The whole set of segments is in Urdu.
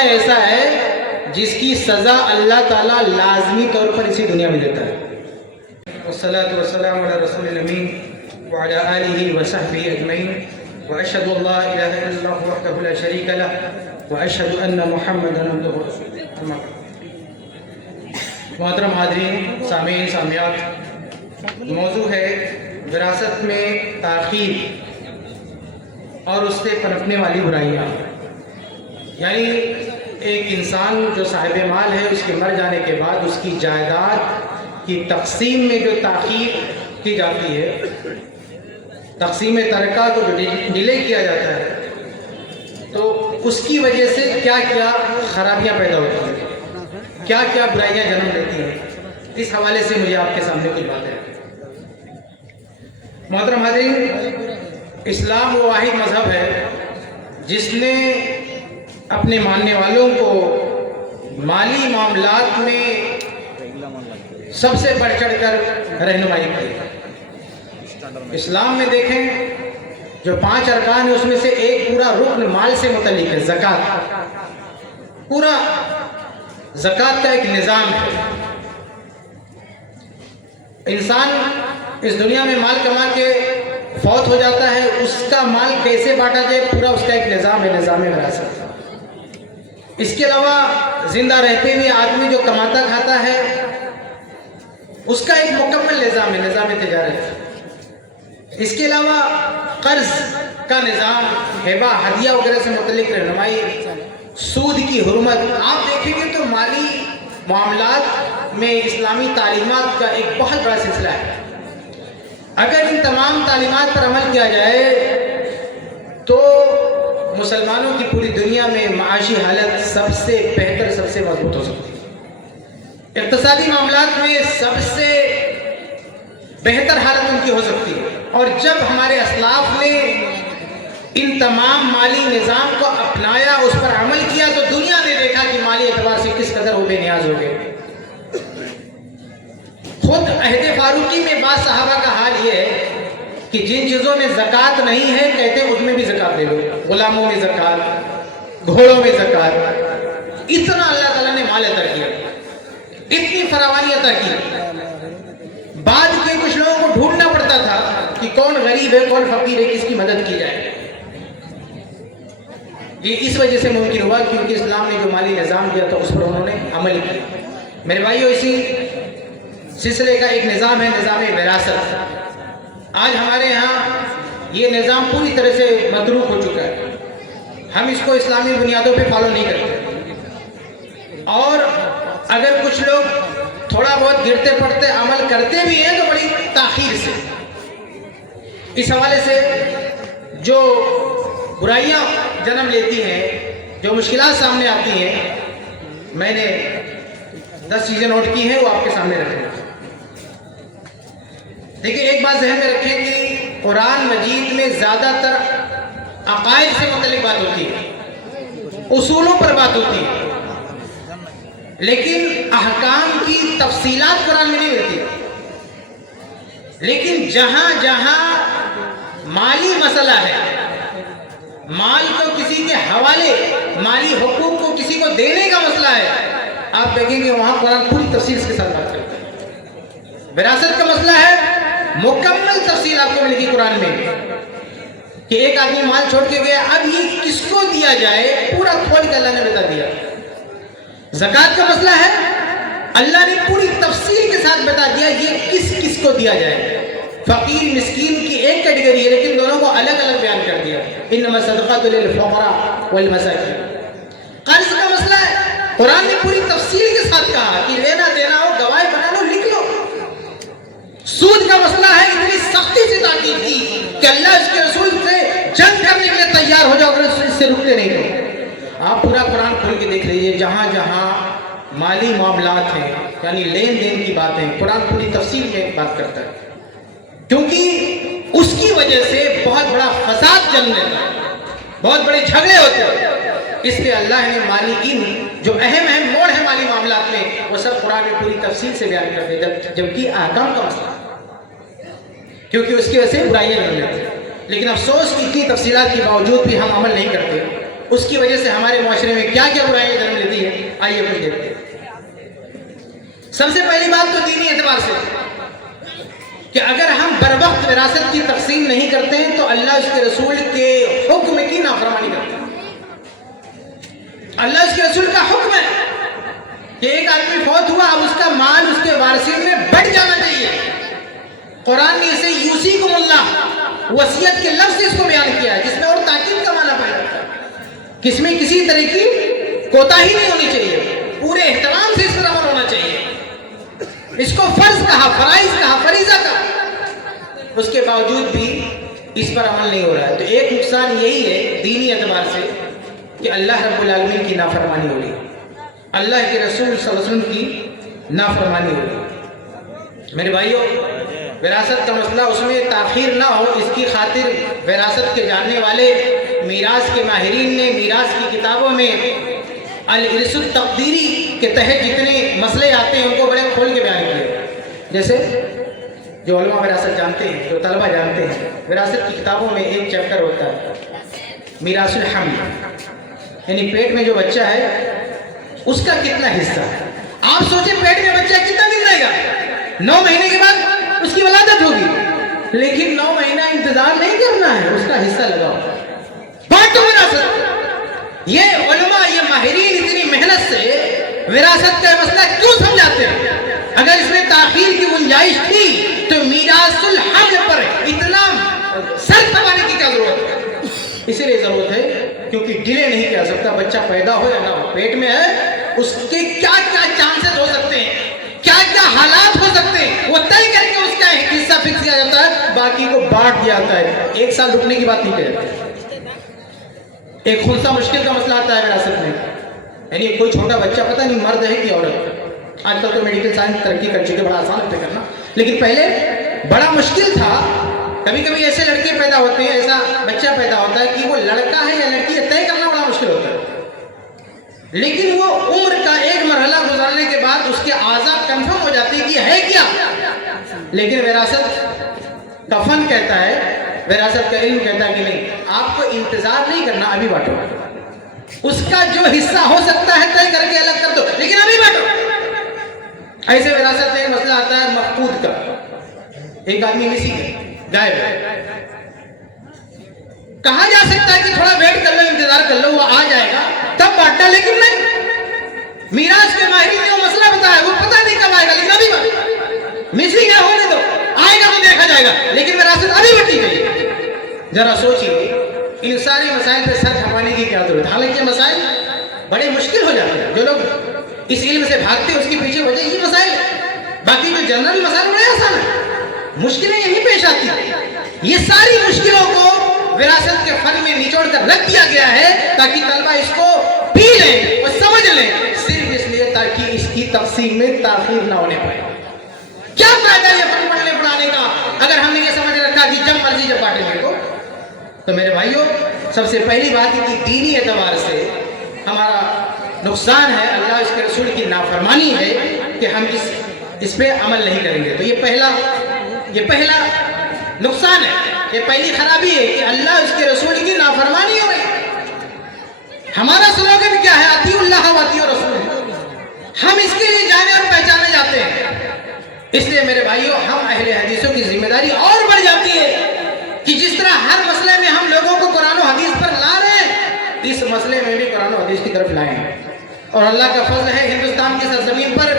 برا ایسا ہے جس کی سزا اللہ تعالیٰ لازمی طور پر اسی دنیا میں دیتا ہے. والصلاة والسلام على رسول الأمين وعلى آله وصحبه أجمعين وأشهد أن لا إله إلا الله وحده لا شريك له وأشهد أن محمدا عبده ورسوله. محترم حاضرین، سامعین، سامعات، موضوع ہے وراثت میں تاخیر اور اس سے پنپنے والی برائیاں. یعنی ایک انسان جو صاحب مال ہے، اس کے مر جانے کے بعد اس کی جائیداد کی تقسیم میں جو تاخیر کی جاتی ہے، تقسیم ترکہ کو جو ڈیلے کیا جاتا ہے، تو اس کی وجہ سے کیا کیا خرابیاں پیدا ہوتی ہیں، کیا کیا برائیاں جنم لیتی ہیں. اس حوالے سے مجھے آپ کے سامنے کچھ باتیں. محترم حاضرین، اسلام وہ واحد مذہب ہے جس نے اپنے ماننے والوں کو مالی معاملات میں سب سے بڑھ چڑھ کر رہنمائی کی. اسلام میں دیکھیں جو 5 ارکان ہیں، اس میں سے ایک پورا رکن مال سے متعلق ہے، زکوٰۃ. پورا زکوٰۃ کا ایک نظام ہے. انسان اس دنیا میں مال کما کے فوت ہو جاتا ہے، اس کا مال کیسے بانٹا جائے، پورا اس کا ایک نظام ہے، نظام وراثت. اس کے علاوہ زندہ رہتے ہوئے آدمی جو کماتا کھاتا ہے، اس کا ایک مکمل نظام ہے، نظام تجارت. اس کے علاوہ قرض کا نظام، ہبہ ہدیہ وغیرہ سے متعلق رہنمائی، سود کی حرمت. آپ دیکھیں گے تو مالی معاملات میں اسلامی تعلیمات کا ایک بہت بڑا سلسلہ ہے. اگر ان تمام تعلیمات پر عمل کیا جائے تو مسلمانوں کی پوری دنیا میں معاشی حالت سب سے بہتر، سب سے مضبوط ہو سکتی ہے. اقتصادی معاملات میں سب سے بہتر حالت ان کی ہو سکتی ہے. اور جب ہمارے اسلاف نے ان تمام مالی نظام کو اپنایا، اس پر عمل کیا، تو دنیا نے دیکھا کہ مالی اعتبار سے کس قدر وہ بے نیاز ہو گئے. خود عہد فاروقی میں بعض صحابہ کا حال یہ ہے کہ جن چیزوں میں زکوٰۃ نہیں ہے، کہتے ہیں اس میں بھی زکوٰۃ دے دو. غلاموں میں زکوٰۃ، گھوڑوں میں زکوٰۃ. اتنا اللہ تعالیٰ نے مال عطا کیا، اتنی فراوانی عطا کی. بعد کے کچھ لوگوں کو ڈھونڈنا پڑتا تھا کہ کون غریب ہے، کون فقیر ہے، کس کی مدد کی جائے. یہ اس وجہ سے ممکن ہوا کیونکہ اسلام نے جو مالی نظام دیا تھا اس پر انہوں نے عمل کیا. میرے بھائیو، اسی سلسلے کا ایک نظام ہے، نظام وراثت. آج ہمارے یہاں یہ نظام پوری طرح سے متروک ہو چکا ہے. ہم اس کو اسلامی بنیادوں پہ فالو نہیں کرتے، اور اگر کچھ لوگ تھوڑا بہت گرتے پڑتے عمل کرتے بھی ہیں تو بڑی تاخیر سے. اس حوالے سے جو برائیاں جنم لیتی ہیں، جو مشکلات سامنے آتی ہیں، میں نے 10 چیزیں نوٹ کی ہیں، وہ آپ کے سامنے رکھیں. دیکھیں، ایک بات ذہن میں رکھیں کہ قرآن مجید میں زیادہ تر عقائد سے متعلق بات ہوتی ہے، اصولوں پر بات ہوتی ہے، لیکن احکام کی تفصیلات قرآن میں نہیں ہوتی. لیکن جہاں جہاں مالی مسئلہ ہے، مال کو کسی کے حوالے، مالی حقوق کو کسی کو دینے کا مسئلہ ہے، آپ دیکھیں گے وہاں قرآن پوری تفصیل کے ساتھ بات کرتا ہے. وراثت کا مسئلہ ہے، مکمل تفصیل آپ کو ملے گی قرآن میں کہ ایک آدمی مال چھوڑ کے گیا، اب یہ کس کو دیا جائے، پورا کھول کے اللہ نے بتا دیا. زکوٰۃ کا مسئلہ ہے، اللہ نے پوری تفصیل کے ساتھ بتا دیا یہ کس کس کو دیا جائے. فقیر مسکین کی ایک کیٹیگری ہے، لیکن دونوں کو الگ الگ بیان کر دیا. انما الصدقات للفقراء والمساکین. قرض کا مسئلہ ہے، قرآن نے پوری تفصیل کے ساتھ کہا کہ لینا دینا ہو، گواہ بنا لو، لکھ لو. سود کا مسئلہ ہے، اتنی سختی سے تاکید کی کہ اللہ اس کے رسول سے جنگ کرنے کے لیے تیار ہو جاؤ، اگر اس سے رکتے نہیں تو. آپ پورا قرآن کھول کے دیکھ لیجئے، جہاں جہاں مالی معاملات ہیں، یعنی لین دین کی باتیں، قرآن پوری تفصیل میں بات کرتا ہے، کیونکہ اس کی وجہ سے بہت بڑا فساد جنم لیتا ہے، بہت بڑے جھگڑے ہوتے ہیں. اس لیے اللہ نے مالی جو اہم موڑ ہے مالی معاملات میں، وہ سب قرآن میں پوری تفصیل سے بیان کرتے ہیں. جبکہ احکام کا مسئلہ، کیونکہ اس کی وجہ سے برائیاں جنم لیتی ہیں. لیکن افسوس کی اتنی تفصیلات کے باوجود بھی ہم عمل نہیں کرتے. اس کی وجہ سے ہمارے معاشرے میں کیا کیا برائیاں جنم لیتی ہے، آئیے کچھ دیکھتے ہیں۔ سب سے پہلی بات تو دینی اعتبار سے کہ اگر ہم بر وقت وراثت کی تقسیم نہیں کرتے ہیں تو اللہ اس کے رسول کے حکم کی نافرمانی کرتے ہیں۔ اللہ اس کے رسول کا حکم ہے کہ ایک آدمی فوت ہوا، اب اس کا مال اس کے وارثین میں بڑھ جانا چاہیے۔ قرآن نے اسے یوصیکم اللہ وصیت کے لفظ سے اس کو بیان کیا ہے، جس میں اور تاکید کا معنی پیدا ہے، جس میں کسی طرح کی کوتاہی نہیں ہونی چاہیے، پورے اہتمام سے اس پر عمل ہونا چاہیے۔ اس کو فرض کہا، فرائض کہا، فریضہ کہا، اس کے باوجود بھی اس پر عمل نہیں ہو رہا ہے۔ تو ایک نقصان یہی ہے دینی اعتبار سے کہ اللہ رب العالمین کی نافرمانی ہو رہی ہے، اللہ کے رسول صلی اللہ علیہ وسلم کی نافرمانی ہو رہی ہے۔ میرے بھائیوں، وراثت کا مسئلہ اس میں تاخیر نہ ہو، اس کی خاطر وراثت کے جاننے والے میراث کے ماہرین نے میراث کی کتابوں میں الارث التقدیری کے تحت جتنے مسئلے آتے ہیں ان کو بڑے کھول کے بیان کیے۔ جیسے جو علماء وراثت جانتے ہیں، جو طلبہ جانتے ہیں، وراثت کی کتابوں میں ایک چیپٹر ہوتا ہے میراث الحمل، یعنی پیٹ میں جو بچہ ہے اس کا کتنا حصہ ہے۔ آپ سوچیں پیٹ میں بچہ کتنا دن رہے گا، 9 مہینے کے بعد اس کی ولادت ہوگی، لیکن 9 مہینہ انتظار نہیں کرنا ہے، اس کا حصہ لگاؤ، بانٹو وراثت۔ یہ علماء، یہ ماہرین اتنی محنت سے وراثت کا مسئلہ کیوں سمجھاتے ہیں؟ اگر اس میں تاخیر کی گنجائش تھی تو میراث الحمل پر اتنا سر کھپانے کی کیا ضرورت ہے؟ اسی لیے ضرورت ہے کیونکہ ڈیلے نہیں کیا سکتا، بچہ پیدا ہو یا نہ ہو، پیٹ میں ہے، اس کے کیا کیا چانسز ہو سکتے ہیں، کیا کیا حالات ہو سکتے ہیں، وہ طے کر کے اس کا حصہ فکس کیا جاتا ہے، باقی کو بانٹ دیا جاتا ہے۔ 1 سال رکنے کی بات نہیں کہتے۔ ایک خلصہ مشکل کا مسئلہ آتا ہے وراثت میں، یعنی کوئی چھوٹا بچہ، پتہ نہیں مرد ہے کہ عورت، آج کل تو میڈیکل سائنس ترقی کر چکے، بڑا آسان ہے کرنا، لیکن پہلے بڑا مشکل تھا۔ کبھی کبھی ایسے لڑکے پیدا ہوتے ہیں، ایسا بچہ پیدا ہوتا ہے کہ وہ لڑکا ہے یا لڑکی ہے طے کرنا بڑا مشکل ہوتا ہے، لیکن وہ عمر کا ایک مرحلہ گزارنے کے بعد اس کے اعضاء کنفرم ہو جاتے ہیں کہ ہے کیا۔ لیکن وراثت کا فن کہتا ہے، وراثت کا علم کہتا ہے کہ نہیں، آپ کو انتظار نہیں کرنا، ابھی بانٹو، اس کا جو حصہ ہو سکتا ہے طے کر کے الگ کر دو، لیکن ابھی بانٹو۔ ایسے وراثت میں ایک مسئلہ آتا ہے مفقود کا، ایک آدمی مسنگ ہے، غائب ہے، کہا جا سکتا ہے کہ تھوڑا ویٹ کر لو، انتظار کر لو، وہ آ جائے گا تب بانٹنا، لیکن نہیں۔ میراث کے ماہرین نے وہ مسئلہ بتایا، وہ پتہ نہیں کب آئے گا، لیکن ابھی مسنگ ہے، ہونے دو، آئے گا تو دیکھا جائے گا، لیکن وراثت ابھی بٹی گئی۔ ذرا سوچیے ان سارے مسائل پہ سر کھپانے کی کیا ضرورت ہے؟ حالانکہ مسائل بڑے مشکل ہو جاتے ہیں، جو لوگ اس علم سے بھاگتے ہیں اس کے پیچھے وجہ یہ مسائل ہے، باقی جو جنرل مسائل بڑے آسان ہیں، مشکلیں یہیں پیش آتی ہیں۔ یہ ساری مشکلوں کو وراثت کے فن میں نچوڑ کر رکھ دیا گیا ہے تاکہ طلبہ اس کو پی لیں اور سمجھ لیں، صرف اس لیے تاکہ اس کی تقسیم میں تاخیر نہ ہونے پائے۔ کیا فائدہ یہ فن پڑھنے پڑھانے کا اگر ہم نے یہ سمجھ رکھا کہ جب مرضی جب بانٹیں گے کو؟ تو میرے بھائیوں، سب سے پہلی بات ہے کہ دینی اعتبار سے ہمارا نقصان ہے، اللہ اس کے رسول کی نافرمانی ہے کہ ہم اس پہ عمل نہیں کریں گے۔ تو یہ پہلا نقصان ہے، یہ پہلی خرابی ہے کہ اللہ اس کے رسول کی نافرمانی ہو رہی ہے۔ ہمارا سلوگن کیا ہے؟ اطیعوا اللہ و اطیعوا الرسول، ہم اس کے لیے جانے اور پہچانے جاتے ہیں۔ اس لیے میرے بھائیوں، ہم اہل حدیثوں کی ذمہ داری اور بڑھ جاتی ہے کہ جس طرح ہر مسئلے میں ہم لوگوں کو قرآن و حدیث پر لا رہے ہیں، اس مسئلے میں بھی قرآن و حدیث کی طرف لائیں۔ اور اللہ کا فضل ہے، ہندوستان کی سرزمین پر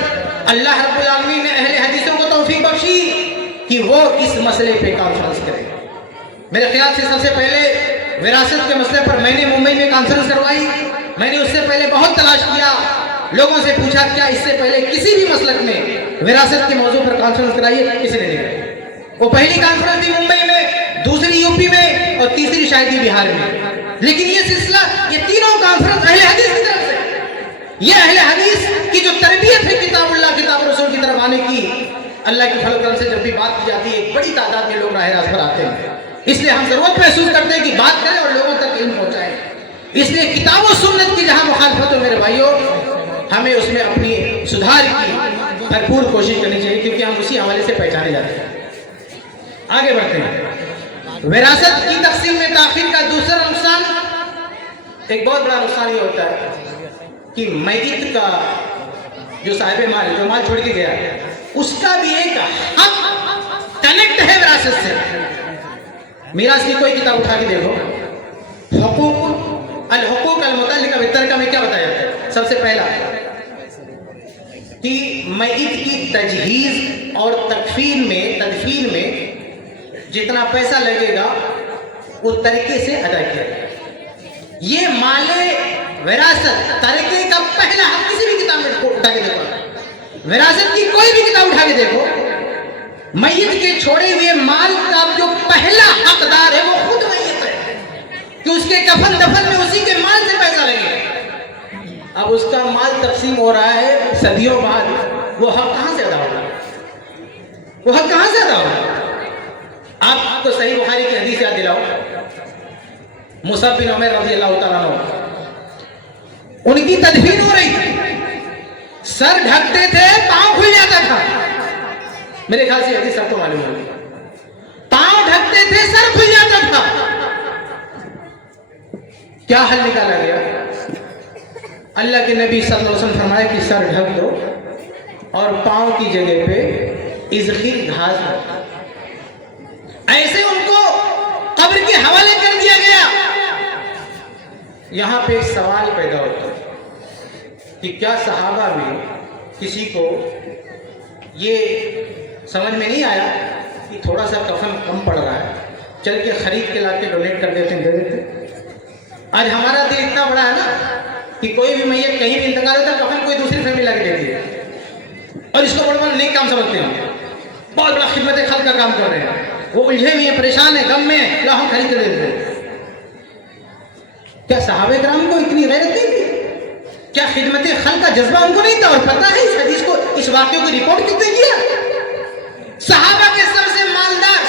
اللہ رب العالمین نے اہل حدیثوں کو توفیق بخشی کہ وہ اس مسئلے پہ کانفرنس کریں۔ میرے خیال سے سب سے پہلے وراثت کے مسئلے پر میں نے ممبئی میں کانفرنس کروائی۔ میں نے اس سے پہلے بہت تلاش کیا، لوگوں سے پوچھا کیا اس سے پہلے کسی بھی مسلک میں وراثت کے موضوع پر کانفرنس کرائی ہے؟ کسی نے نہیں کرائی۔ وہ پہلی کانفرنس تھی ممبئی میں، دوسری یو پی میں اور تیسری شاید ہی بہار میں، لیکن یہ سلسلہ، یہ تینوں کانفرنس اہل حدیث کی طرف سے، یہ اہل حدیث کی جو تربیت ہے کتاب اللہ کتاب رسول کی طرف آنے کی، اللہ کے فضل و کرم سے جب بھی بات کی جاتی ہے ایک بڑی تعداد میں لوگ راہ راست پر آتے ہیں۔ اس لیے ہم ضرورت محسوس کرتے ہیں کہ بات کریں اور لوگوں تک علم پہنچائیں۔ اس لیے کتاب و سنت کی جہاں مخالفت ہو میرے بھائیوں، ہمیں اس میں اپنی سدھار کی بھرپور کوشش کرنی چاہیے، کیونکہ ہم اسی حوالے سے پہچانے جاتے ہیں۔ آگے بڑھتے ہیں۔ وراثت کی تقسیم میں تاخیر کا دوسرا نقصان ایک بہت بڑا نقصان یہ ہوتا ہے کہ میت کا جو صاحب مال جو مال چھوڑ کے گیا اس کا بھی ایک حق کنیکٹ ہے وراثت سے. میراث کی کوئی کتاب اٹھا کے دیکھو, الحقوق المتعلقہ بالترکہ میں کیا بتایا جاتا ہے؟ سب سے پہلا کہ میت کی تجہیز اور تدفین میں جتنا پیسہ لگے گا وہ طریقے سے ادا کیا جائے. یہ مال وراثت ترکے کا پہلا حق. کسی بھی کتاب میں اٹھا کے دیکھو, وراثت کی کوئی بھی کتاب اٹھا کے دیکھو, میت کے چھوڑے ہوئے مال کا جو پہلا حقدار ہے وہ خود میت ہے کہ اس کے کفن دفن میں اسی کے مال سے پیسہ لگے. اب اس کا مال تقسیم ہو رہا ہے صدیوں بعد, وہ حق کہاں سے ادا ہوگا؟ آپ کو صحیح بخاری کی حدیث یاد دلاؤ. مصعب بن عمیر رضی اللہ تعالیٰ عنہ, ان کی تدفین ہو رہی تھی, سر ڈھکتے تھے پاؤں کھل جاتا تھا. میرے خیال سے حدیث سب کو معلوم ہوگی. پاؤں ڈھکتے تھے سر کھل جاتا تھا. کیا حل نکالا گیا؟ اللہ کے نبی صلی اللہ علیہ وسلم فرمایا کہ سر ڈھک دو اور پاؤں کی جگہ پہ ازخیر گھاس رکھو. ایسے ان کو قبر کے حوالے کر دیا گیا. یہاں پہ ایک سوال پیدا ہوتا ہے کہ کیا صحابہ میں کسی کو یہ سمجھ میں نہیں آیا کہ تھوڑا سا کفن کم پڑ رہا ہے, چل کے خرید کے لا کے ڈونیٹ کر دیتے ہیں, دے دیتے. آج ہمارا دل اتنا بڑا ہے نا کہ کوئی بھی میت کہیں بھی انتقال ہوتا ہے کفن کوئی دوسری فیملی لا کے دیتی ہے اور اس کو بڑا بڑا نیک کام سمجھتے ہیں, بہت بڑا خدمت خلق کا کام کر رہے ہیں. وہ الجھے ہوئے ہیں, پریشان ہیں, غم میں ہیں, لا ہم خرید کے دے دیتے ہیں. کیا صحابہ کرام کو اتنی غیرت نہیں تھی؟ کیا خدمت خلق کا جذبہ ان کو نہیں تھا؟ اور پتہ ہے اس حدیث کو, اس واقعے کو رپورٹ کتنے کیا؟ صحابہ میں سب سے مالدار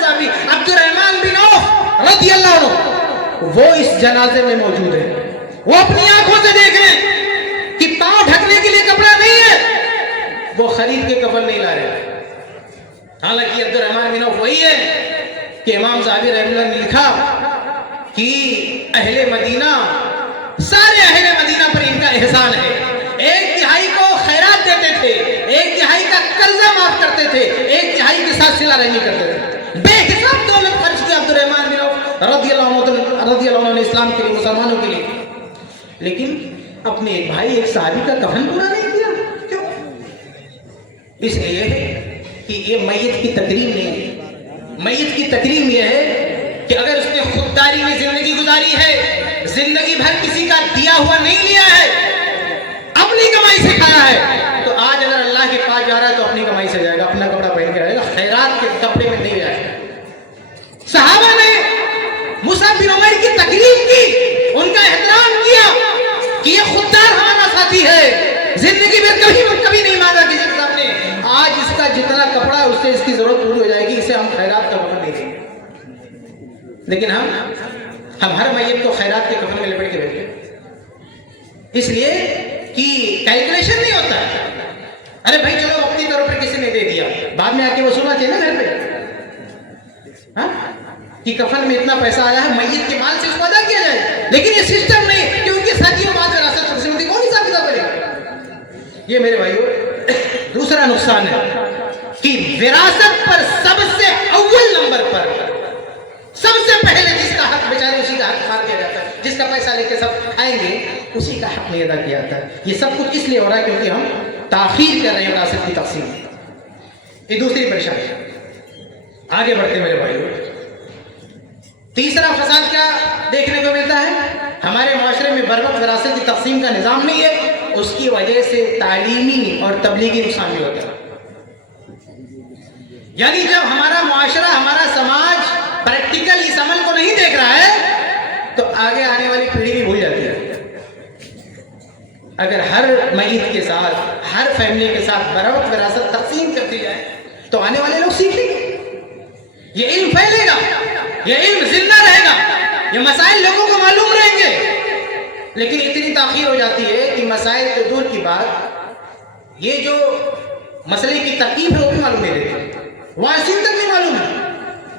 صحابی عبد الرحمن بن عوف رضی اللہ عنہ, وہ اس جنازے میں موجود ہے. وہ اپنی آنکھوں سے دیکھ رہے ہیں کہ پاؤں ڈھکنے کے لیے کپڑا نہیں ہے, وہ خرید کے کفن نہیں لا رہے. حالانکہ عبد الرحمن بن عوف وہی ہے کہ امام صاحبی رحمہ اللہ نے لکھا کہ اہل مدینہ, سارے اہل مدینہ پر ان کا احسان ہے. 1/3 کو خیرات دیتے تھے, 1/3 کا قرضہ معاف کرتے تھے, 1/3 کے ساتھ صلہ رحمی کرتے تھے. بے حساب دولت خرچ کی عبد الرحمن بن عوف رضی اللہ عنہ نے اسلام کے لیے, مسلمانوں کے لیے. لیکن اپنے ایک بھائی ایک صحابی کا کفن پورا نہیں کیا. کیوں؟ اس لیے کہ یہ میت کی تکریم نہیں ہے. میت کی تکریم یہ ہے کہ اگر اس نے خودداری میں زندگی گزاری ہے, زندگی بھر کسی کا دیا ہوا نہیں لیا ہے, اپنی کمائی سے کھایا ہے, تو آج اگر اللہ کے پاس جا رہا ہے تو اپنی کمائی سے جائے گا, اپنا کپڑا پہن کے رہے گا, خیرات کے کپڑے میں نہیں جائے گا. صحابہ نے مصعب بن عمیر کی تکریم کی, ان کا احترام کیا کہ یہ خوددار ہمارا ساتھی ہے, زندگی میں کبھی نہیں مانگا کسی کے سامنے. آج اس کا جتنا کپڑا ہے اس سے اس کی ضرورت پوری ہو جائے گی, اسے ہم خیرات کا کفن نہیں دیں گے. لیکن ہم ہر میت کو خیرات کے کفن میں لپیٹ کے بھیجتے ہیں, اس لیے کہ کیلکولیشن نہیں ہوتا. ارے بھائی چلو وقتی طور پر کسی نے دے دیا, بعد میں آ کے وصولنا چاہیے نا گھر پہ, کہ کفن میں اتنا پیسہ آیا ہے, میت کے مال سے اس کو ادا کیا جائے. لیکن یہ سسٹم نہیں, کیونکہ صدیوں بعد وراثت تقسیم ہوتی, کون حساب کتاب کرے گا؟ یہ میرے بھائیو دوسرا نقصان ہے کہ وراثت پر سب سے اول نمبر پر, سب سے پہلے جس کا حق بیچارے اسی کا حق کھا دیا جاتا ہے. جس کا پیسہ لے کے سب کھائیں گے اسی کا حق نہیں ادا کیا جاتا ہے. یہ سب کچھ اس لیے ہو رہا ہے کیونکہ ہم تاخیر کر رہے ہیں وراثت کی تقسیم. یہ دوسری پریشانی. آگے بڑھتے میرے بھائیو, تیسرا فساد کیا دیکھنے کو ملتا ہے؟ ہمارے معاشرے میں بر وقت وراثت کی تقسیم کا نظام نہیں ہے, اس کی وجہ سے تعلیمی اور تبلیغی نقصان بھی ہوتا ہے. یعنی جب ہمارا معاشرہ, ہمارا سماج پریکٹیکل اس عمل کو نہیں دیکھ رہا ہے تو آگے آنے والی پیڑھی بھی بھول جاتی ہے. اگر ہر میت کے ساتھ, ہر فیملی کے ساتھ بر وقت وراثت تقسیم کر دی جائے تو آنے والے لوگ سیکھیں گے, یہ علم پھیلے گا, یہ علم زندہ رہے گا, یہ مسائل لوگوں کو معلوم رہیں گے. لیکن اتنی تاخیر ہو جاتی ہے کہ مسائل تو دور کی بات, یہ جو مسئلے کی ترکیب ہے وہ بھی معلوم نہیں رہتی, وارثین تک نہیں معلوم ہے,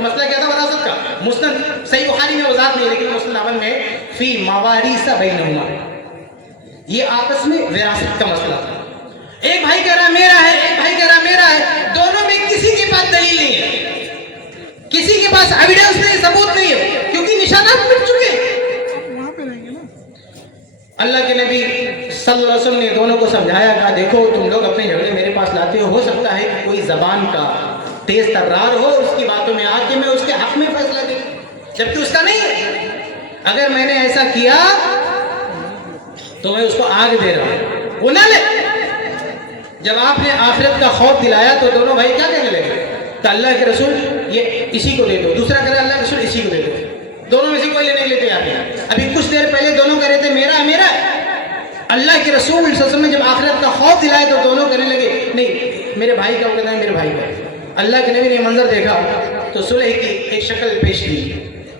مسئلہ کیا تھا وراثت کا، مسند صحیح بخاری میں وضاحت نہیں لیکن مسند اول میں فی مواریث بینہما، یہ آپس میں وراثت کا مسئلہ تھا، ایک بھائی کہہ رہا میرا ہے، ایک بھائی کہہ رہا میرا ہے، دونوں میں کسی کے پاس دلیل نہیں ہے، کسی کے پاس ایویڈنس نہیں، ثبوت نہیں ہے، کیونکہ نشانات مٹ چکے ہیں۔ اللہ کے نبی صلی اللہ علیہ وسلم نے دونوں کو سمجھایا، کہا دیکھو تم لوگ اپنے جھگڑے میرے پاس لاتے ہو سکتا ہے کہ کوئی زبان کا تیز ترار ہو، اس کی باتوں میں آ کے میں اس کے حق میں فیصلہ دے، جبکہ اس کا نہیں ہے، اگر میں نے ایسا کیا تو میں اس کو آگ دے رہا ہوں، وہ نہ لے۔ جب آپ نے آخرت کا خوف دلایا تو دونوں بھائی کیا کہنے لگے کہ اللہ کے رسول یہ اسی کو دے دو، دوسرا کہہ رہا اللہ کے رسول اسی کو دے دو، دونوں میں سے کوئی لینے کے لیے تیار نہیں۔ ابھی کچھ دیر پہلے دونوں کہہ رہے تھے میرا ہے میرا ہے، اللہ کے رسول صلی اللہ علیہ وسلم نے جب آخرت کا خوف دلائے تو دونوں کہنے لگے نہیں میرے بھائی کا، وہ کہتا ہے میرے بھائی کا۔ اللہ کے نبی نے منظر دیکھا تو صلح کی ایک شکل پیش کی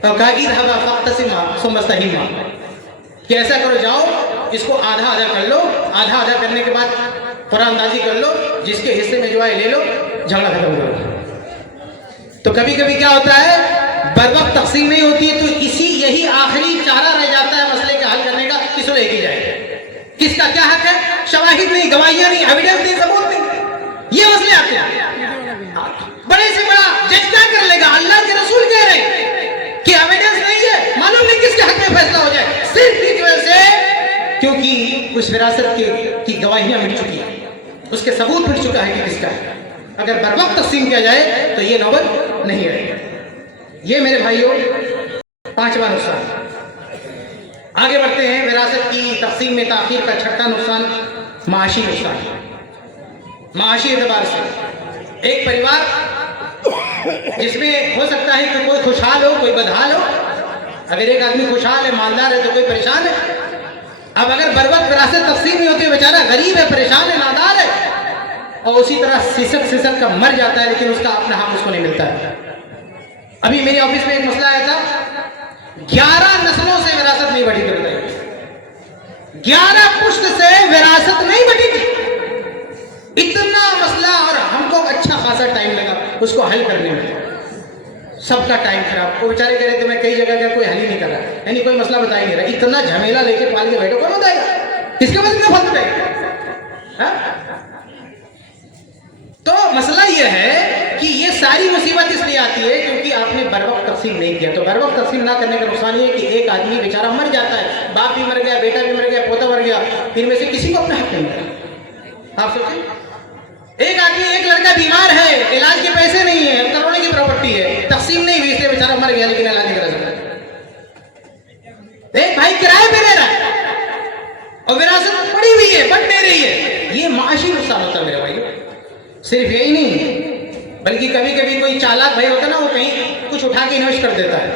اور کہا اذهبا فاقتسما ثم استهما، کہ ایسا کرو جاؤ اس کو آدھا آدھا کر لو، آدھا آدھا کرنے کے بعد قرآن اندازی کر لو، جس کے حصے میں جو ہے لے لو، جھگڑا ختم کرو۔ تو کبھی کبھی کیا ہوتا ہے بر وقت تقسیم نہیں ہوتی ہے تو یہی آخری چارہ رہ جاتا ہے مسئلے کے حل کرنے کا کہ صلح کی جائے، کس کا کیا حق ہے، شواہد نہیں، گواہیاں نہیں، ایویڈنس نہیں، ثبوت نہیں، یہ مسئلے آتے ہیں۔ بڑے سے بڑا جج کیا کر لے گا، اللہ کے رسول کہہ رہے ہیں کہ ایویڈنس نہیں ہے، معلوم نہیں کس کے حق میں فیصلہ ہو جائے، صرف اس وجہ سے کیونکہ اس وراثت کی گواہیاں مٹ چکی ہیں، اس کے ثبوت مٹ چکا ہے کہ کس کا ہے۔ اگر بر وقت تقسیم کیا جائے تو یہ نوبت نہیں رہے گی۔ یہ میرے بھائیوں پانچواں نقصان۔ آگے بڑھتے ہیں، وراثت کی تقسیم میں تاخیر کا چھٹا نقصان معاشی نقصان۔ معاشی اعتبار سے ایک پریوار جس میں ہو سکتا ہے کہ کوئی خوشحال ہو کوئی بدحال ہو، اگر ایک آدمی خوشحال ہے مالدار ہے تو کوئی پریشان ہے، اب اگر بر وقت وراثت تقسیم نہیں ہوتی، بیچارہ غریب ہے، پریشان ہے، نادار ہے، اور اسی طرح سسک کا مر جاتا ہے لیکن اس کا اپنا حق اس کو نہیں ملتا ہے۔ ابھی میرے آفس میں ایک مسئلہ آیا تھا، 11 نسلوں سے وراثت نہیں بٹی تھی، 11 پشت سے وراثت نہیں بٹی تھی، اتنا مسئلہ، اور ہم کو اچھا خاصا ٹائم لگا اس کو حل کرنے میں، سب کا ٹائم خراب، وہ بیچارے کہہ رہے تھے میں کئی جگہ گیا کوئی حل ہی نہیں کر رہا، یعنی کوئی مسئلہ بتا ہی نہیں رہا، اتنا جھمیلا لے کے پال کے بیٹھو کون بتائے گا، کس کے پاس اتنا فلس ہے؟ تو مسئلہ یہ ہے کہ یہ ساری مصیبت اس لیے آتی ہے کیونکہ آپ نے بر وقت تقسیم نہیں کیا۔ تو بر وقت تقسیم نہ کرنے کا نقصان یہ ہے کہ ایک آدمی بیچارہ مر جاتا ہے، باپ بھی مر گیا، بیٹا بھی مر گیا، پوتا مر گیا، ان میں سے کسی کو اپنا حق نہیں ملا۔ آپ سوچیں ایک آدمی، ایک لڑکا بیمار ہے، علاج کے پیسے نہیں ہیں، کروڑوں کی پراپرٹی ہے، تقسیم نہیں ہوئی اس لیے بیچارہ مر گیا لیکن علاج نہیں کرا سکتا۔ ایک بھائی کرائے پہ رہ رہا ہے اور وراثت پڑی ہوئی ہے، بٹ نہیں رہی ہے، یہ معاشی نقصان ہوتا ہے میرے بھائی۔ صرف یہی نہیں بلکہ کبھی کبھی کوئی چالاک بھائی ہوتا ہے نا، وہ کہیں کچھ اٹھا کے انویسٹ کر دیتا ہے،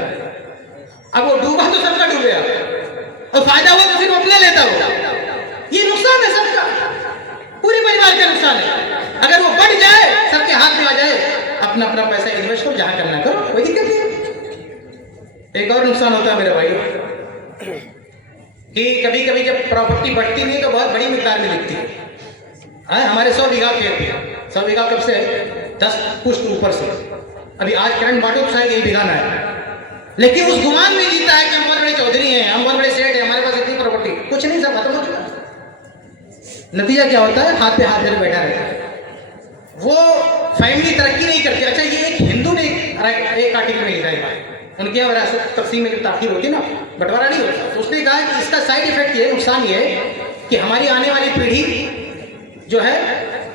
اب وہ ڈوبا تو سب کا ڈوب گیا اور فائدہ ہوا تو صرف اپنے لیتا ہو، یہ نقصان ہے سب کا، پورے پریوار کا نقصان ہے۔ اگر وہ بڑھ جائے سب کے ہاتھ میں آ جائے، اپنا اپنا پیسہ انویسٹ کرو، جہاں کرنا کرو، کوئی دقت نہیں۔ ایک اور نقصان ہوتا ہے میرے بھائی کہ کبھی کبھی جب پراپرٹی بڑھتی نہیں تو بہت بڑی مقدار میں دکھتی ہے۔ ہمارے 100 بیگھہ کھیت ہے، 100 بیگھہ کب سے 10 پشت اوپر سے، ابھی آج کرنٹ بانٹو تو شاید یہی بیگھہ نہ ہے، لیکن اس گمان میں جیتا ہے کہ ہم بہت بڑے چودھری ہیں، ہم بہت بڑے سیٹ ہیں، ہمارے پاس اتنی پراپرٹی، کچھ نہیں، سب ختم ہو چکا۔ نتیجہ کیا ہوتا ہے، ہاتھ پہ ہاتھ دھرے بیٹھا رہتا ہے، وہ فیملی ترقی نہیں کرتی۔ اچھا یہ ایک ہندو نے ایک آرٹیکل میں لکھا ہے، ان کی وراثت تقسیم میں تاخیر ہوتی ہے نا، بٹوارا نہیں ہوتا، تو اس نے کہا کہ اس کا سائیڈ ایفیکٹ یہ نقصان یہ ہے کہ ہماری آنے والی پیڑھی جو ہے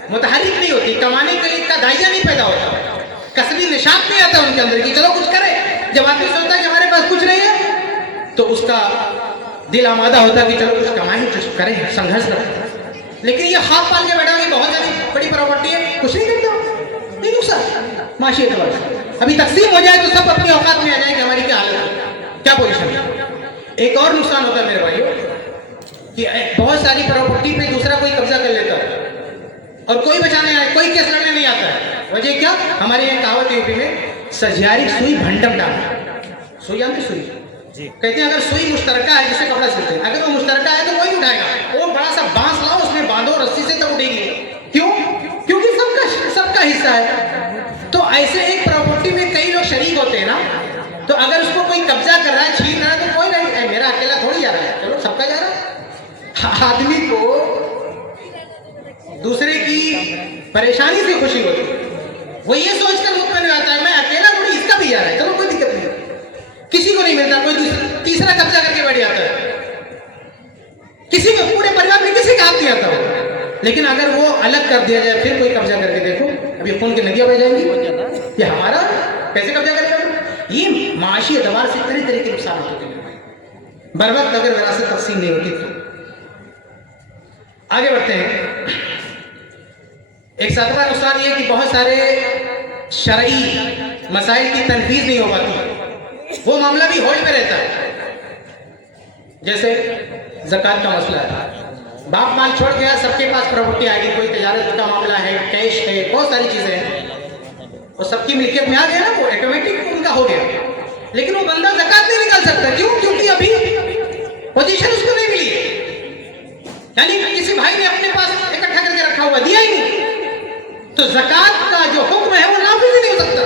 متحرک نہیں ہوتی، کمانے کے لیے کا دائیا نہیں پیدا ہوتا، کسبی نشاط نہیں آتا ان کے اندر کہ چلو کچھ کرے۔ جب آدمی سوچتا ہے کہ ہمارے پاس کچھ نہیں ہے تو اس کا دل آمادہ ہوتا ہے کہ چلو کچھ کمائیں، کچھ کریں، سنگھرش کریں، لیکن یہ خواب پال کے بیٹھا کہ بہت زیادہ بڑی پراپرٹی ہے، کچھ نہیں کرتا، یہ نقصان معاشی اعتبار سے۔ ابھی تقسیم ہو جائے تو سب اپنی اوقات میں آ جائیں کہ ہماری کیا حالت ہے، کیا پوزیشن ہے۔ ایک اور نقصان ہوتا ہے میرے بھائیوں کہ بہت ساری پراپرٹی پہ دوسرا کوئی قبضہ کر لیتا ہے اور کوئی بچانے آئے، کوئی کیس لڑنے نہیں آتا ہے۔ وجہ کیا؟ ہمارے یہاں کہاوت ہے یوپی میں، سجیاری سوئی بھنڈم ڈالا، سوئی جانتے سوئی جی، کہتے ہیں اگر سوئی مشترکہ ہے جسے کپڑا سلتے ہیں، اگر وہ مشترکہ ہے تو کوئی نہیں اٹھائے گا، وہ بڑا سا بانس لاؤ اس میں باندھو رسی سے تب اٹھے گی، کیوں؟ کیونکہ حصہ ہے. تو ایسے ایک پراپرٹی میں کئی لوگ شریک ہوتے ہیں نا, تو اگر اس کو کوئی قبضہ کر رہا ہے, چھین رہا ہے, تو کوئی نہیں, میرا اکیلا تھوڑی جا رہا ہے, چلو سب کا جا رہا ہے. آدمی کو دوسرے کی پریشانی سے خوشی ہوتی ہے, وہ یہ سوچ کر مطمئن ہو جاتا ہے میں اکیلا تھوڑی, اس کا بھی جا رہا ہے, چلو کوئی دقت نہیں. کسی کو نہیں ملتا, کوئی تیسرا قبضہ کر کے بیٹھ جاتا ہے, کسی کو پورے پریوار میں کسی کا ہاتھ نہیں آتا ہو. لیکن اگر وہ الگ کر دیا جائے, پھر کوئی قبضہ کر کے دیکھو, ابھی خون کی ندیاں بہ جائیں گی, یہ ہمارا کیسے قبضہ کرے گا. یہ معاشی اعتبار سے طرح طرح کے نقصانات ہوتے ہیں بر وقت اگر وراثت تقسیم نہیں ہوتی تو. آگے بڑھتے ہیں. ایک ساتواں نقصان یہ کہ بہت سارے شرعی مسائل کی تنفیذ نہیں ہو پاتی, وہ معاملہ بھی ہولڈ پہ رہتا ہے. جیسے زکوٰۃ کا مسئلہ ہے, باپ مال چھوڑ گیا, سب کے پاس پراپرٹی آ گئی, کوئی تجارت کا معاملہ ہے, کیش ہے, بہت ساری چیزیں ہیں, وہ سب کی ملکیت میں آ گیا نا, وہ آٹومیٹک ان کا ہو گیا. لیکن وہ بندہ زکوٰۃ نہیں نکال سکتا, کیوں؟ کیونکہ ابھی پوزیشن اس کو نہیں ملی ہے, یعنی کسی بھائی نے اپنے پاس اکٹھا کر کے رکھا ہوا, دیا ہی نہیں, تو زکوٰۃ کا جو حکم ہے وہ نافذ ہی نہیں ہو سکتا,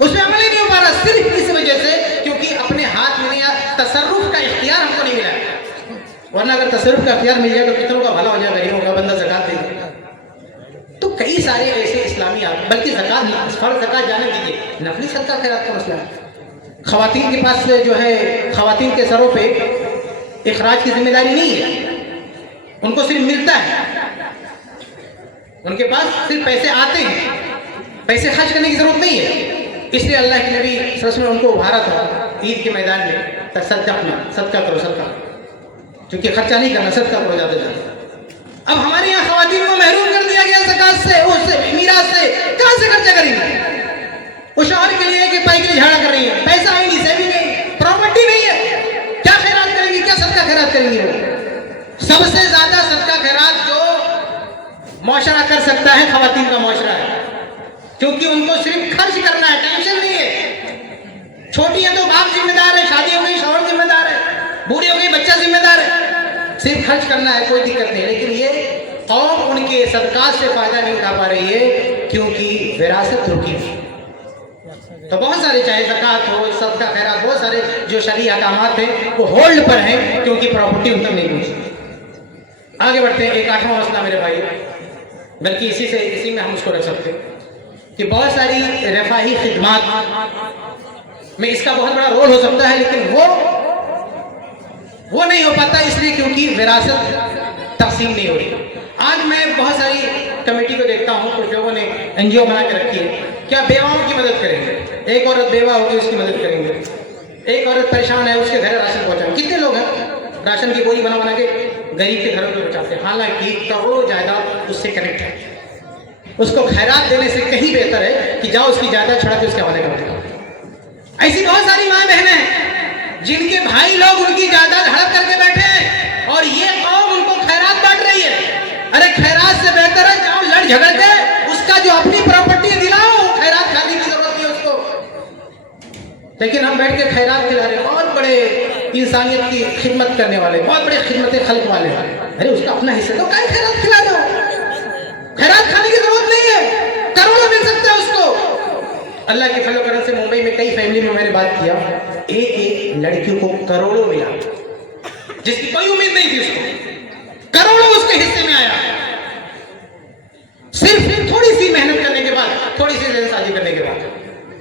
اس میں عمل ہی نہیں ہو پا رہا, صرف اس وجہ سے کیونکہ اپنے ہاتھ میں نہیں, تصرف کا اختیار ہم کو نہیں ملا. ورنہ اگر تصرف کا اختیار مل جائے تو کتنوں کا بھلا ہو جائے, غریبوں کا, بندہ زکوٰۃ دے دے. تو کئی سارے ایسے اسلامی بلکہ زکوٰۃ, فرض زکوٰۃ جانے دیجیے, نفلی صدقہ خیرات کا مسئلہ ہے. خواتین کے پاس جو ہے, خواتین کے سروں پہ اخراج کی ذمہ داری نہیں ہے, ان کو صرف ملتا ہے, ان کے پاس صرف پیسے آتے ہیں, پیسے خرچ کرنے کی ضرورت نہیں ہے. اس لیے اللہ کے نبی صلی اللہ علیہ وسلم نے ان کو ابھارا تھا عید کے میدان میں, تصدقنا, صدقہ کرو, صدقہ, کیونکہ خرچہ نہیں کرنا, صدقہ کرو جاتے جاتے. اب ہمارے یہاں خواتین کو محروم کر دیا گیا زکوٰۃ سے, اس سے, میراث سے, کہاں سے خرچہ کریں گے؟ وہ شوہر کے لیے کہ پائی کے لیے جھاڑا کر رہی ہے, پیسہ آئیں گی, سیونگ نہیں, پراپرٹی نہیں ہے, کیا خیرات کریں گی, کیا صدقہ خیرات کریں گی؟ وہ سب سے زیادہ صدقہ خیرات جو معاشرہ کر سکتا ہے خواتین کا معاشرہ ہے, کیونکہ ان کو صرف خرچ کرنا ہے, ٹینشن نہیں ہے. چھوٹی ہے تو باپ ذمہ دار ہے, شادی ہو گئی شوہر ذمہ دار ہے, بوڑھی ہو گئی بچہ ذمہ دار ہے, صرف خرچ کرنا ہے, کوئی دقت نہیں. لیکن یہ قوم ان کے صدقات سے فائدہ نہیں اٹھا پا رہی ہے کیونکہ وراثت رکی ہے. تو بہت سارے, چاہے زکوٰۃ ہو, صدقہ خیرات, بہت سارے جو شرعی احکامات ہیں وہ ہولڈ پر ہیں کیونکہ پراپرٹی ان تک نہیں پہنچی. آگے بڑھتے ہیں. ایک آٹھواں مسئلہ میرے بھائی, بلکہ اسی میں ہم اس کو رکھ سکتے ہیں کہ بہت ساری رفاہی خدمات میں اس کا بہت بڑا رول ہو سکتا ہے, لیکن وہ نہیں ہو پاتا اس لیے کیونکہ وراثت تقسیم نہیں ہو رہی. آج میں بہت ساری کمیٹی کو دیکھتا ہوں, کچھ لوگوں نے NGO بنا کے رکھی ہے, کیا بیواؤں کی مدد کریں گے, ایک عورت بیوہ ہوگی اس کی مدد کریں گے, ایک عورت پریشان ہے اس کے گھر راشن پہنچائیں. کتنے لوگ ہیں راشن کی بوری بنا کے غریب کے گھروں پہ پہنچاتے ہیں, حالانکہ کروڑوں جائیداد اس سے کنیکٹ ہے. اس کو خیرات دینے سے کہیں بہتر ہے کہ جاؤ اس کی جائیداد چھڑا کے اس کے حوالے کر دو. ایسی بہت ساری ماں بہنیں ہیں جن کے بھائی لوگ ان کی جائیداد ہڑپ کر کے بیٹھے ہیں اور یہ قوم ان کو خیرات بانٹ رہی ہے. ارے خیرات سے بہتر ہے جاؤ لڑ جھگڑ کے اس کا جو اپنی پراپرٹی ہے دلاؤ, خیرات کھانے کی ضرورت نہیں ہے اس کو. لیکن ہم بیٹھ کے خیرات کھلا رہے ہیں, بہت بڑے انسانیت کی خدمت کرنے والے, بہت بڑے خدمت خلق والے ہیں. ارے اس کا اپنا حصہ تو کیا خیرات کھلا دو, خیرات کھانے کی ضرورت نہیں ہے, کروڑوں مل سکتا ہے اس کو. اللہ کے فضل و کرم سے ممبئی میں کئی فیملی میں میں نے بات کیا, ایک لڑکیوں کو کروڑوں ملا, جس کی کوئی امید نہیں تھی, اس کو کروڑوں اس کے حصے میں آیا, صرف تھوڑی سی محنت کرنے کے بعد, تھوڑی سی ذہن سازی کرنے کے بعد.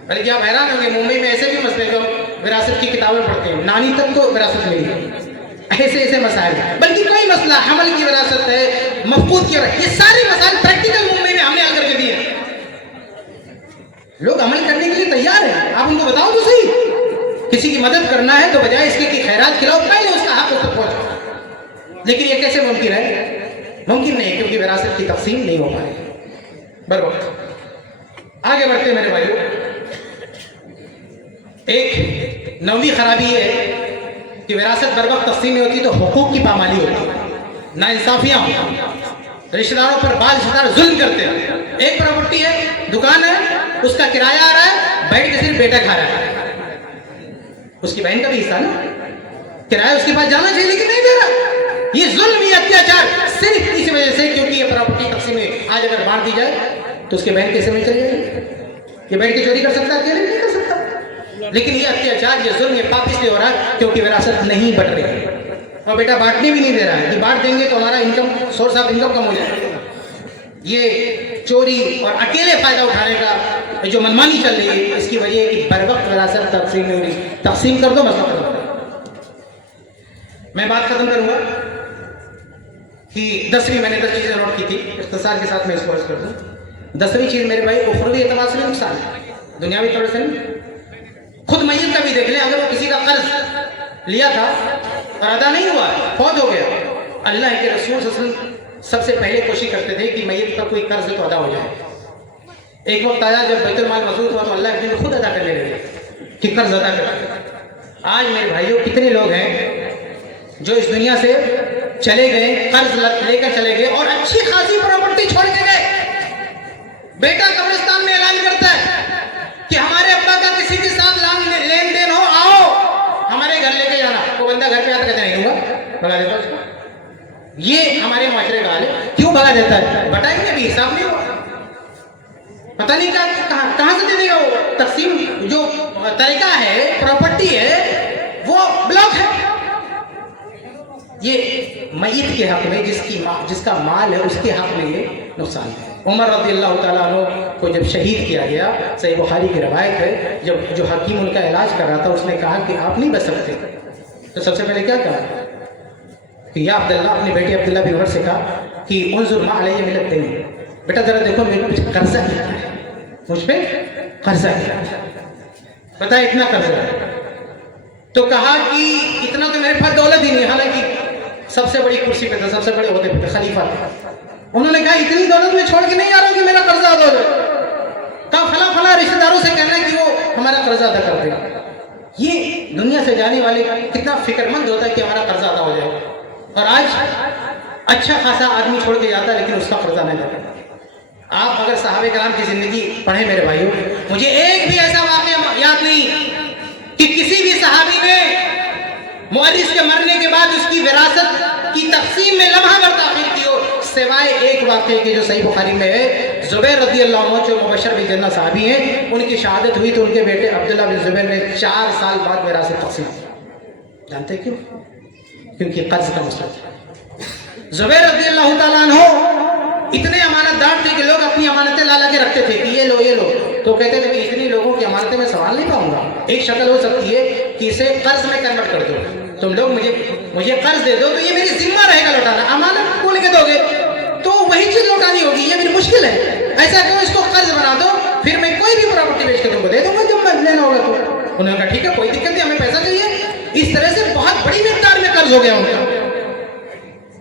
بلکہ آپ حیران ہوں گے, ممبئی میں ایسے بھی مسئلے جو وراثت کی کتابیں پڑھتے ہیں, نانی تک تو وراثت ملی ہے, ایسے مسائل. بلکہ کوئی مسئلہ حمل کی وراثت ہے, مفقود کی وراثت, یہ سارے مسائل پریکٹیکل ممبئی میں ہم نے حل کر کے دیے. لوگ عمل کرنے کے لیے تیار ہیں, آپ ان کو بتاؤ تو صحیح. کسی کی مدد کرنا ہے تو بجائے اس کے کہ خیرات کھلاؤ, پہلے اس کا حق اس تک پہنچاؤ. لیکن یہ کیسے ممکن ہے؟ ممکن نہیں, کیونکہ وراثت کی تقسیم نہیں ہو پائے بر وقت. آگے بڑھتے ہیں میرے بھائیوں. ایک نویں خرابی یہ ہے کہ وراثت بر وقت تقسیم نہیں ہوتی تو حقوق کی پامالی ہوتی ہے, ناانصافیاں ہوتی ہیں, رشتہ داروں پر بعض رشتہ دار ظلم کرتے ہیں. ایک پراپرٹی ہے, دکان ہے, اس کا کرایہ آ رہا ہے, بیٹھ کے صرف بیٹا کھا رہا ہے, اس کی بہن کا بھی حصہ نا, کرایہ اس کے پاس جانا چاہیے لیکن نہیں دے رہا. یہ ظلم, یہ اتیاچار صرف اس وجہ سے کیونکہ یہ پراپرٹی تقسیم ہے. آج اگر بانٹ دی جائے تو اس کی بہن کیسے میں چلی جائے گی؟ یہ بیٹھ کے چوری کر سکتا ہے؟ اکیلے نہیں کر سکتا. لیکن یہ اتیاچار، یہ ظلم، یہ پاپ اس لیے ہو رہا ہے کیونکہ وراثت نہیں بٹ رہی ہے. اور بیٹا بانٹنے بھی نہیں دے رہا ہے کہ بانٹ دیں گے تو ہمارا انکم، سورس آف انکم کم ہو جائے گا. یہ چوری اور اکیلے فائدہ اٹھانے کا جو منمانی چل رہی ہے، اس کی وجہ ہے کہ بر وقت وراثت تقسیم نہیں ہو رہی. تقسیم کر دو، مسئلہ ختم. میں بات ختم کروں گا کہ 10ویں، میں نے 10 چیزیں نوٹ کی تھی، اختصار کے ساتھ میں اس کو عرض کر دوں. 10ویں چیز میرے بھائی اخروی اعتبار سے نقصان ہے، دنیاوی طور سے نہیں. خود میت کا بھی دیکھ لیں، اگر وہ کسی کا قرض لیا تھا اور ادا نہیں ہوا، فوت ہو گیا، اللہ کے رسول صلی اللہ علیہ وسلم سب سے پہلے کوشش کرتے تھے کہ میت کا کوئی قرض تو ادا ہو جائے. ایک وقت آیا جب بیت المال مسدود ہوا تو اللہ کے دین خود ادا کرنے لگے کہ قرض ادا کر. آج میرے بھائیوں کتنے لوگ ہیں جو اس دنیا سے چلے گئے، قرض لے کر چلے گئے اور اچھی خاصی پراپرٹی چھوڑ کے گئے. بیٹا قبرستان میں اعلان کرتا ہے کہ ہمارے ابا کا کسی کے ساتھ لین دین ہو، آؤ ہمارے گھر لے کے جانا. وہ بندہ گھر پہ آتا کہتے نہیں دوں گا، بھگا دیتا اس کو. یہ ہمارے معاشرے کا حال ہے. کیوں بھگا دیتا ہے؟ بتائیں گے بھی، حساب نہیں ہوا، پتہ نہیں کہاں سے دے دے گا. وہ تقسیم جو طریقہ ہے، پراپرٹی ہے، وہ بلاک ہے. یہ میت کے حق میں جس کا مال ہے اس کے حق میں یہ نقصان ہے. عمر رضی اللہ تعالیٰ عنہ کو جب شہید کیا گیا، صحیح بخاری کی روایت ہے، جب جو حکیم ان کا علاج کر رہا تھا اس نے کہا کہ آپ نہیں بچ سکتے. تو سب سے پہلے کیا کہا کہ یا عبداللہ، اپنے بیٹے عبداللہ بن عمر سے کہا کہ انظر ما علیہ من الدین، بیٹا ذرا دیکھو میرے پہ قرضہ کتنا ہے، مجھ پہ قرضہ کتنا ہے، بتا اتنا قرضہ ہے. تو کہا کہ اتنا تو میرے پاس دولت ہی نہیں، حالانکہ سب سے بڑی کرسی پہ تھا، سب سے بڑے عہدے پہ تھا، خلیفہ تھا. انہوں نے کہا اتنی دولت میں چھوڑ کے نہیں آ رہا ہوں کہ میرا قرضہ ادا ہو جائے. کہا فلاں فلاں رشتہ داروں سے کہنا ہے کہ وہ ہمارا قرضہ ادا کر دے. یہ دنیا سے جانے والے کتنا فکر مند ہوتا ہے کہ ہمارا قرضہ ادا ہو جائے. اور آج اچھا خاصا آدمی چھوڑ کے جاتا ہے لیکن اس کا قرضہ نہیں ادا کرتا. آپ اگر صحابہ کرام کی زندگی پڑھیں میرے بھائیوں، مجھے ایک بھی ایسا واقعہ یاد نہیں کہ کسی بھی صحابی نے مورث کے مرنے کے بعد اس کی وراثت کی تقسیم میں لمحہ بھر تاخیر کی ہو، سوائے ایک واقعے کے جو صحیح بخاری میں ہے. زبیر رضی اللہ عنہ جو مبشر بالجنہ صحابی ہیں، ان کی شہادت ہوئی تو ان کے بیٹے عبداللہ بن زبیر نے 4 سال بعد وراثت تقسیم کی. جانتے کیوں؟ کیونکہ قرض کا مسئلہ تھا. زبیر رضی اللہ تعالیٰ عنہ اتنے امانت دار تھے کہ لوگ اپنی امانتیں لا کے رکھتے تھے کہ یہ لو یہ لو، تو کہتے تھے کہ اتنی لوگوں کی امانتیں میں سنبھال نہیں پاؤں گا. ایک شکل ہو سکتی ہے کہ اسے قرض میں کنورٹ کر دو، تم لوگ مجھے قرض دے دو تو یہ میری ذمہ رہے گا لوٹانا. امانت بول کے دو گے تو وہی چیز لوٹانی ہوگی، یہ میری مشکل ہے. ایسا کہ اس کو قرض بنا دو، پھر میں کوئی بھی پراپرٹی بیچ کے تم کو دے دوں گا جب میں لینا ہوگا تو. انہوں نے کہا ٹھیک ہے کوئی دقت نہیں، ہمیں پیسہ چاہیے. اس طرح سے بہت بڑی مقدار میں قرض ہو گیا ان کا.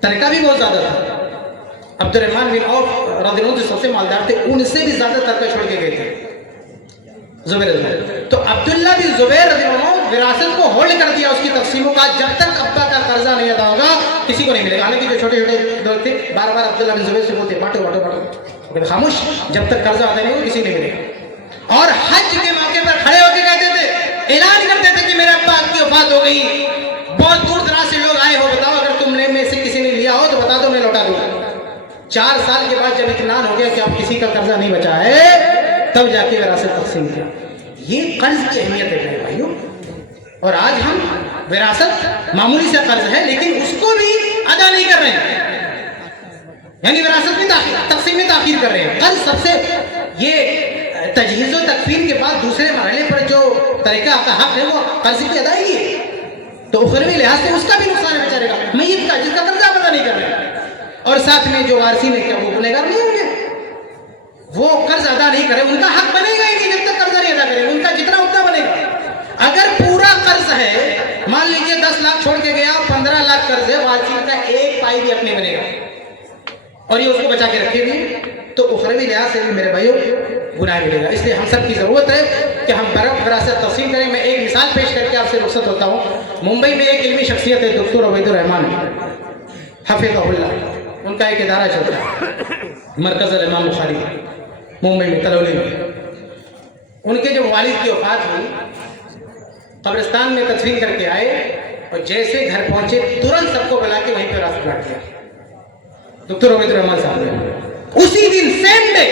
تنخواہ بھی بہت زیادہ تھا. عبد الرحمن بن عوف رضی اللہ عنہ جو سب سے مالدار تھے، ان سے بھی زیادہ تنخواہ چھوڑ کے گئے تھے زبیر رضی اللہ عنہ. تو عبداللہ بن زبیر رضی اللہ عنہ وراثت کو ہولڈ کر دیا اس کی تقسیموں کا. جب تک ابا کا قرضہ نہیں ادا ہوگا کسی کو نہیں ملے گا. حالانکہ جو چھوٹے چھوٹے لوگ تھے بار بار عبداللہ بن زبیر سے بولتے بانٹو بانٹو بانٹو، خاموش، جب تک قرضہ ادا نہیں ہوگا کسی نہیں ملے گا. اور حج کے موقع پر کھڑے ہو کے کہتے تھے، اعلان کرتے تھے کہ میرے ابا کی وفات ہو گئی، بہت دور دراز سے لوگ آئے ہو، بتاؤ اگر تم نے میں سے کسی نے لیا ہو تو بتا دو میں لوٹا دوں. 4 سال کے بعد جب اطمینان ہو گیا کہ اب کسی کا قرضہ نہیں بچا ہے، تب جا کے وراثت تقسیم کیا. یہ قرض کی اہمیت ہے میرے بھائیوں. اور آج ہم وراثت معمولی سے قرض ہے لیکن اس کو بھی ادا نہیں کر رہے ہیں، یعنی وراثت میں تقسیم میں تاخیر کر رہے ہیں. قرض سب سے، یہ تجہیز و تکفین کے بعد دوسرے مرحلے پر جو طریقہ کا حق ہے وہ قرض کی ادائیگی ہے. تو اخروی لحاظ سے اس کا بھی نقصان ہے بیچارے کا، میت کا جس کا قرضہ ادا نہیں کر رہے. اور ساتھ میں جو وارثین ہیں کیا وہ گنہگار نہیں ہوں گے؟ وہ قرض ادا نہیں کرے ان کا حق بنے گا ہی نہیں جب تک قرضہ نہیں ادا کرے. ان کا جتنا اتنا بنے گا. اگر پورا قرض ہے، مان لیجئے 10 لاکھ چھوڑ کے گیا، 15 لاکھ قرض ہے، وارثین کا ایک پائی بھی اپنے بنے گا اور یہ اس کو بچا کے رکھے گی، تو اخروی لحاظ سے بھی میرے بھائیوں گناہ ملے گا. اس لیے ہم سب کی ضرورت ہے کہ ہم وراثت تقسیم کریں. میں ایک مثال پیش کر کے آپ سے رخصت ہوتا ہوں. ممبئی میں ایک علمی شخصیت ہے دکتر عبید الرحمان حفظہ اللہ، ان کا ایک ادارہ چلتا ہے مرکز الامام بخاری ممبئی میں تلولی میں. ان کے جو والد کی وفات ہوئی، قبرستان میں تدفین کر کے آئے اور جیسے گھر پہنچے ترنت سب کو بلا کے وہیں پہ وراثت بانٹ دیا. دکتر عبید الرحمان صاحب نے اسی دن سیم ڈے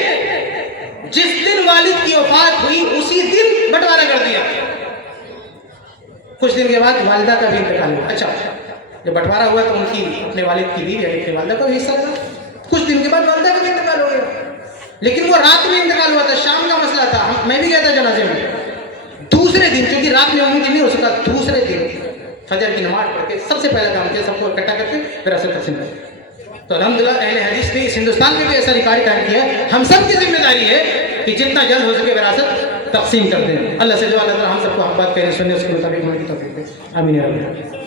جس دن والد کی وفات ہوئی اسی دن بٹوارا کر دیا. کچھ دن کے بعد والدہ کا بھی انتقال ہوا. اچھا جب بٹوارا ہوا تو ان کی اپنے والد کی بیوی یعنی والدہ کو بھی حصہ لگا. کچھ دن کے بعد والدہ کا بھی انتقال ہو گیا. لیکن وہ رات میں انتقال ہوا تھا, شام کا مسئلہ تھا, میں بھی گیا تھا جنازے میں. دوسرے دن, کیونکہ رات میں امید نہیں ہو سکا, دوسرے دن فجر کی نماز پڑھ کے سب سے پہلا کام کیا, سب کو اکٹھا کر کے وراثت تقسیم کر. تو الحمدللہ اہل حدیث نے اس ہندوستان میں بھی ایسا ریکارڈ قائم کیا ہے. ہم سب کی ذمہ داری ہے کہ جتنا جلد ہو سکے وراثت تقسیم کر دیں. اللہ سے دعا کرتا ہوں ہم سب کو حق بات کہنے سننے اس کے مطابق ہونے کی توفیق دے. آمین یا رب.